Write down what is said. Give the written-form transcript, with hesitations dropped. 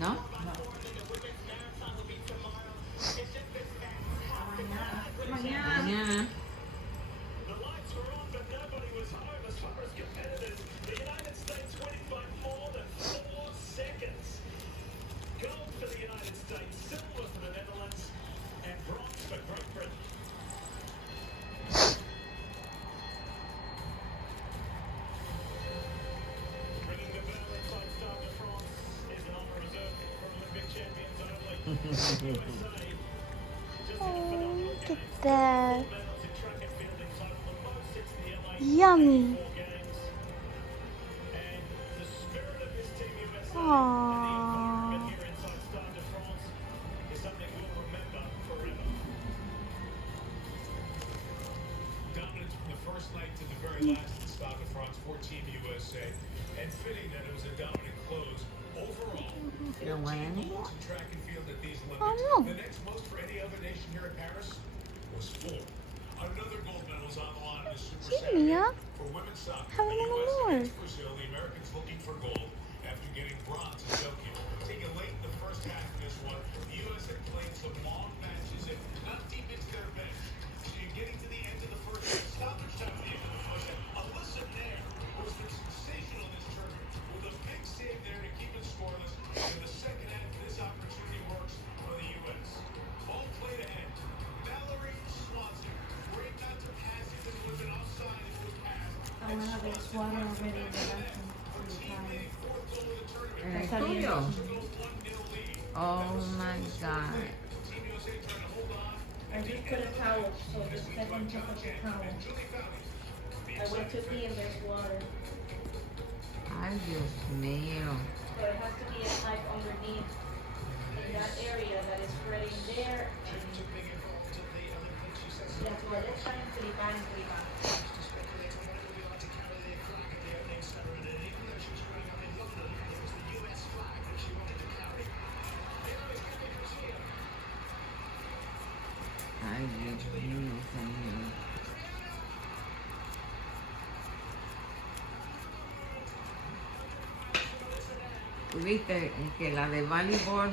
¿No? No. Mañana. Mañana. Oh, look at that. Yummy. Aww. Dominance from the first night to the very last in Stade de France for Team USA, and fitting that it was a dominant close overall. You don't want any more? In track and field at these Oh, Olympics. no. The next most for any other nation here at Paris was 4. Another gold medal is on the line in the Super Give Saturday. me up. For women's soccer, Have a the little US more. against Brazil, the Americans looking for gold after getting bronze in Tokyo. Taking late in the first half of this one, the US had played some long matches and not deep into their bench. So you're getting to the end of the first half. Stoppage time at the end of the first half. Alyssa Nair was the sensational in this tournament with a big save there to keep it scoreless. In the second half, this opportunity works for the US. Ball played ahead. Valerie Swanson, great not to pass even with an offside into a pass. I want to have this water already in the bathroom. En el Está bien. tuyo. Oh my God. I just put a towel, so the second cup of the towel. I went to pee and there's water. Ay, Dios mío. So it has to be a pipe underneath in that area that is spreading there. Y la toalla está en flipar, en flipar. Ay, Dios mío, señor. Tuviste que la de voleibol